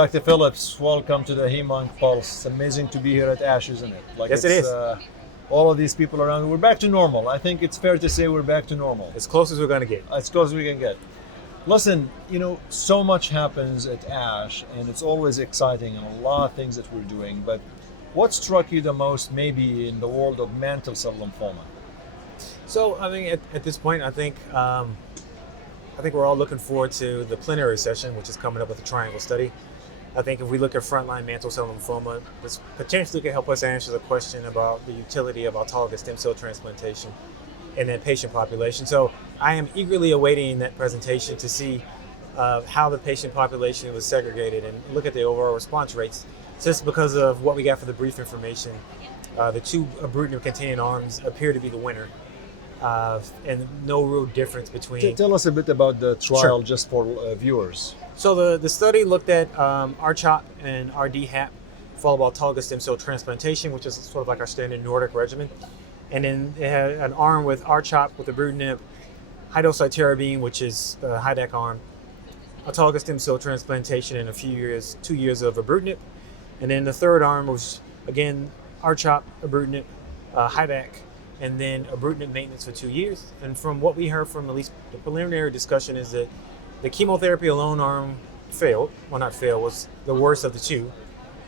Dr. Phillips, welcome to the HemOnc Pulse. It's amazing to be here at ASH, isn't it? Yes, it is. All of these people around, we're back to normal. I think it's fair to say we're back to normal. As close as we're going to get. As close as we can get. Listen, so much happens at ASH, and it's always exciting and a lot of things that we're doing, but what struck you the most maybe in the world of mantle cell lymphoma? So, I mean, at this point, I think we're all looking forward to the plenary session, which is coming up with the Triangle study. I think if we look at frontline mantle cell lymphoma, this potentially could help us answer the question about the utility of autologous stem cell transplantation in that patient population. So I am eagerly awaiting that presentation to see how the patient population was segregated and look at the overall response rates. Just because of what we got for the brief information, the two ibrutinib-containing arms appear to be the winner. And no real difference between... Tell us a bit about the trial just for viewers. So the study looked at R-CHOP and RD-HAP followed by autologous stem cell transplantation, which is sort of like our standard Nordic regimen. And then they had an arm with R-CHOP with ibrutinib, high-dose cytarabine, which is the HiDAC arm, autologous stem cell transplantation in 2 years of ibrutinib. And then the third arm was, again, R-CHOP, ibrutinib, HiDAC, and then ibrutinib maintenance for 2 years. And from what we heard from at least the preliminary discussion is that the chemotherapy alone arm failed. Well, not failed, was the worst of the two.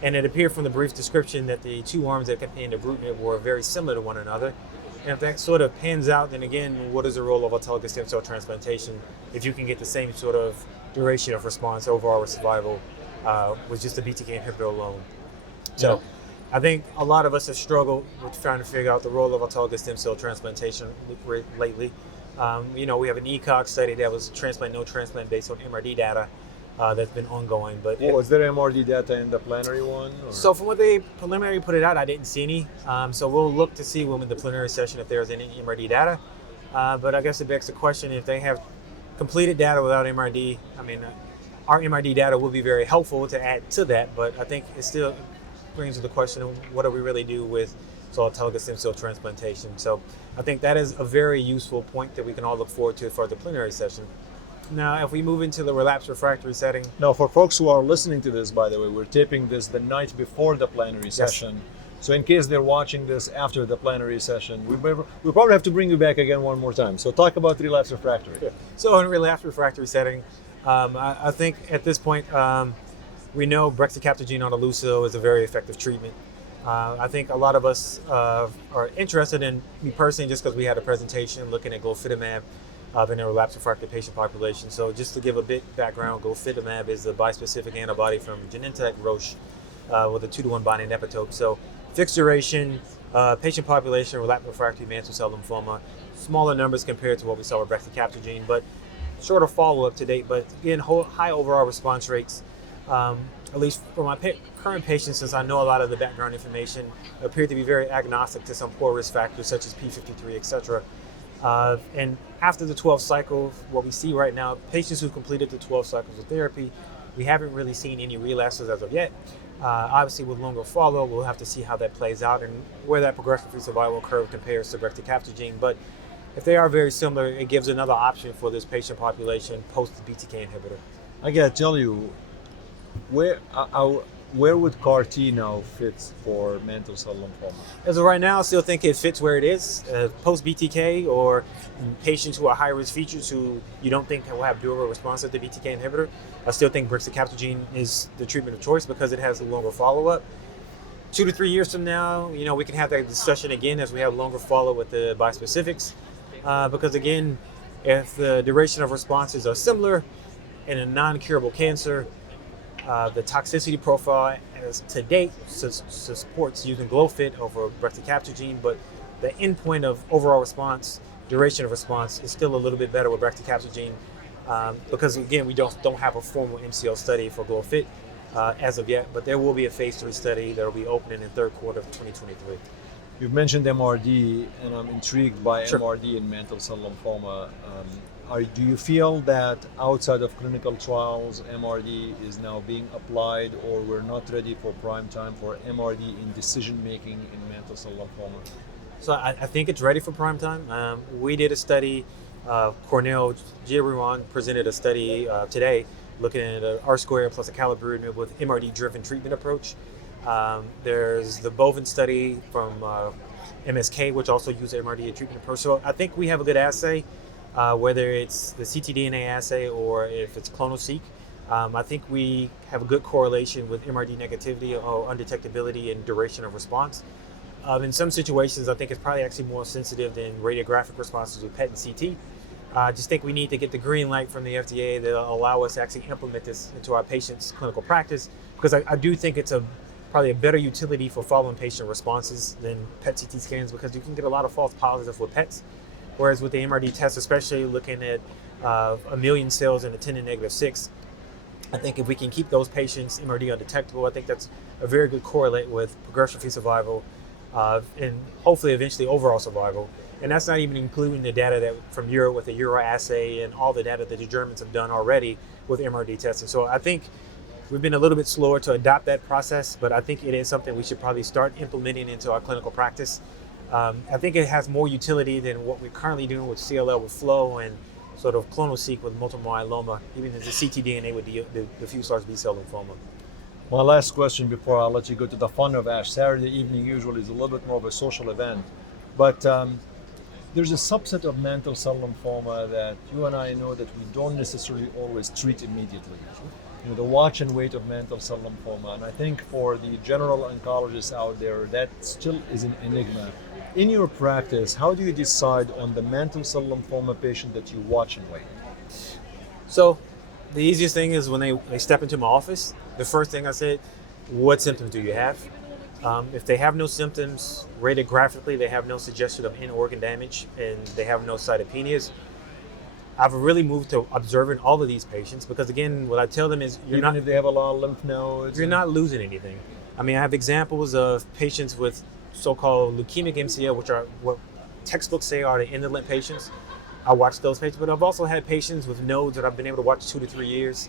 And it appeared from the brief description that the two arms that contained ibrutinib were very similar to one another. And if that sort of pans out, then again, what is the role of autologous stem cell transplantation if you can get the same sort of duration of response, overall survival, with just a BTK inhibitor alone? So I think a lot of us have struggled with trying to figure out the role of autologous stem cell transplantation lately. We have an ECOG study that was transplant, no transplant based on MRD data that's been ongoing. But was there MRD data in the plenary one? Or? So from what they preliminary put it out, I didn't see any. So we'll look to see when in the plenary session if there's any MRD data. But I guess it begs the question, if they have completed data without MRD, I mean, our MRD data will be very helpful to add to that, but I think it still brings to the question of what do we really do with autologous stem cell transplantation. So I think that is a very useful point that we can all look forward to for the plenary session. Now, if we move into the relapse refractory setting. Now, for folks who are listening to this, by the way, we're taping this the night before the plenary session. So in case they're watching this after the plenary session, we probably have to bring you back again one more time. So talk about relapse refractory. Yeah. So in relapse refractory setting, I think at this point, we know brexacaptogene autoleucel is a very effective treatment. I think a lot of us are interested in, me personally, just because we had a presentation looking at glofitamab in a relapsed refractory patient population. So just to give a bit background, glofitamab is the bispecific antibody from Genentech Roche with a 2-to-1 binding epitope. So fixed duration, patient population, relapsed refractory mantle cell lymphoma, smaller numbers compared to what we saw with brexacaptogene, but shorter follow-up to date. But again, high overall response rates. At least for my current patients, since I know a lot of the background information, appear to be very agnostic to some poor risk factors such as P53, etc. And after the 12 cycles, what we see right now, patients who completed the 12 cycles of therapy, we haven't really seen any relapses as of yet. Obviously, with longer follow-up, we'll have to see how that plays out and where that progression-free survival curve compares to brexacaptogene. But if they are very similar, it gives another option for this patient population post the BTK inhibitor. I gotta tell you, where would CAR T now fit for mantle cell lymphoma? As of right now, I still think it fits where it is. Post BTK or patients who are high risk features who you don't think will have durable response to the BTK inhibitor, I still think brexacaptogene is the treatment of choice because it has a longer follow-up. 2 to 3 years from now, we can have that discussion again as we have longer follow-up with the bispecifics. Because again, if the duration of responses are similar in a non-curable cancer, the toxicity profile as to date supports using glofit over brexacaptogene, but the endpoint of overall response, duration of response, is still a little bit better with brexacaptogene because again we don't have a formal MCL study for glofit as of yet, but there will be a phase 3 study that will be opening in third quarter of 2023. You've mentioned MRD, and I'm intrigued by Sure. MRD in mantle cell lymphoma. Do you feel that outside of clinical trials, MRD is now being applied, or we're not ready for prime time for MRD in decision making in mantle cell lymphoma? So I think it's ready for prime time. We did a study, Cornell Girouan presented a study today looking at an R-square plus a calibrutinib with MRD-driven treatment approach. There's the bovine study from MSK, which also uses MRD treatment approach. So I think we have a good assay, whether it's the ctDNA assay or if it's clonoSEQ. I think we have a good correlation with MRD negativity or undetectability and duration of response. In some situations, I think it's probably actually more sensitive than radiographic responses with PET and CT. I just think we need to get the green light from the FDA that will allow us to actually implement this into our patients' clinical practice, because I do think it's probably a better utility for following patient responses than PET CT scans, because you can get a lot of false positives with PETs. Whereas with the MRD test, especially looking at 1 million cells in a 10 to negative 6, I think if we can keep those patients MRD undetectable, I think that's a very good correlate with progression-free survival and hopefully eventually overall survival. And that's not even including the data that from Europe with the Euro assay and all the data that the Germans have done already with MRD testing. So I think we've been a little bit slower to adopt that process, but I think it is something we should probably start implementing into our clinical practice. I think it has more utility than what we're currently doing with CLL with flow and sort of clonoSEQ with multiple myeloma, even as the ctDNA with the diffuse large B-cell lymphoma. My last question before I'll let you go to the fun of ASH. Saturday evening usually is a little bit more of a social event, but there's a subset of mantle cell lymphoma that you and I know that we don't necessarily always treat immediately. You know, the watch and wait of mantle cell lymphoma, and I think for the general oncologists out there, that still is an enigma. In your practice, how do you decide on the mantle cell lymphoma patient that you watch and wait? So the easiest thing is when they step into my office, the first thing I said, what symptoms do you have? If they have no symptoms, radiographically they have no suggestion of in-organ damage and they have no cytopenias, I've really moved to observing all of these patients, because again, what I tell them is Even if they have a lot of lymph nodes? You're not losing anything. I mean, I have examples of patients with so-called leukemic MCL, which are what textbooks say are the indolent patients. I watch those patients, but I've also had patients with nodes that I've been able to watch 2 to 3 years.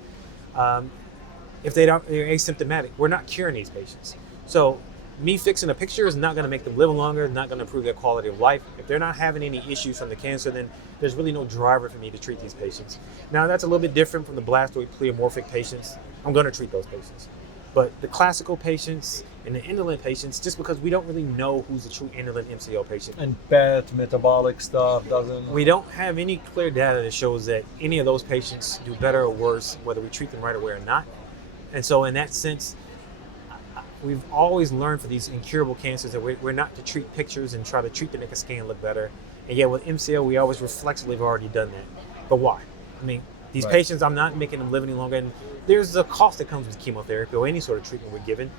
If they're asymptomatic, we're not curing these patients. So me fixing a picture is not going to make them live longer, not going to improve their quality of life. If they're not having any issues from the cancer, then there's really no driver for me to treat these patients. Now, that's a little bit different from the blastoid pleomorphic patients. I'm going to treat those patients. But the classical patients and the indolent patients, just because we don't really know who's a true indolent MCL patient. And PET, metabolic stuff doesn't... We don't have any clear data that shows that any of those patients do better or worse, whether we treat them right away or not. And so in that sense, we've always learned for these incurable cancers that we're not to treat pictures and try to treat to make a scan look better. And yet with MCL, we always reflexively have already done that. But why? I mean, these patients, I'm not making them live any longer. And there's a cost that comes with chemotherapy or any sort of treatment we're given.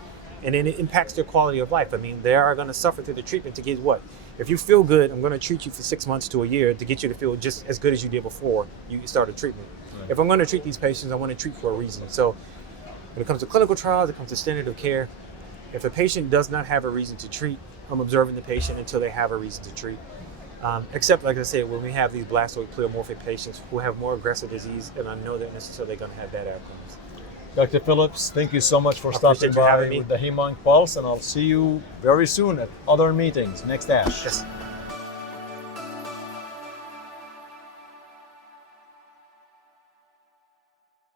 And then it impacts their quality of life. I mean, they are going to suffer through the treatment to get what? If you feel good, I'm going to treat you for 6 months to a year to get you to feel just as good as you did before you started treatment. Right. If I'm going to treat these patients, I want to treat for a reason. So when it comes to clinical trials, it comes to standard of care. If a patient does not have a reason to treat, I'm observing the patient until they have a reason to treat. Except, like I said, when we have these blastoid pleomorphic patients who have more aggressive disease, and I know they're necessarily going to have bad outcomes. Dr. Phillips, thank you so much for stopping by with the HemOnc Pulse, and I'll see you very soon at other meetings next ASH. Yes.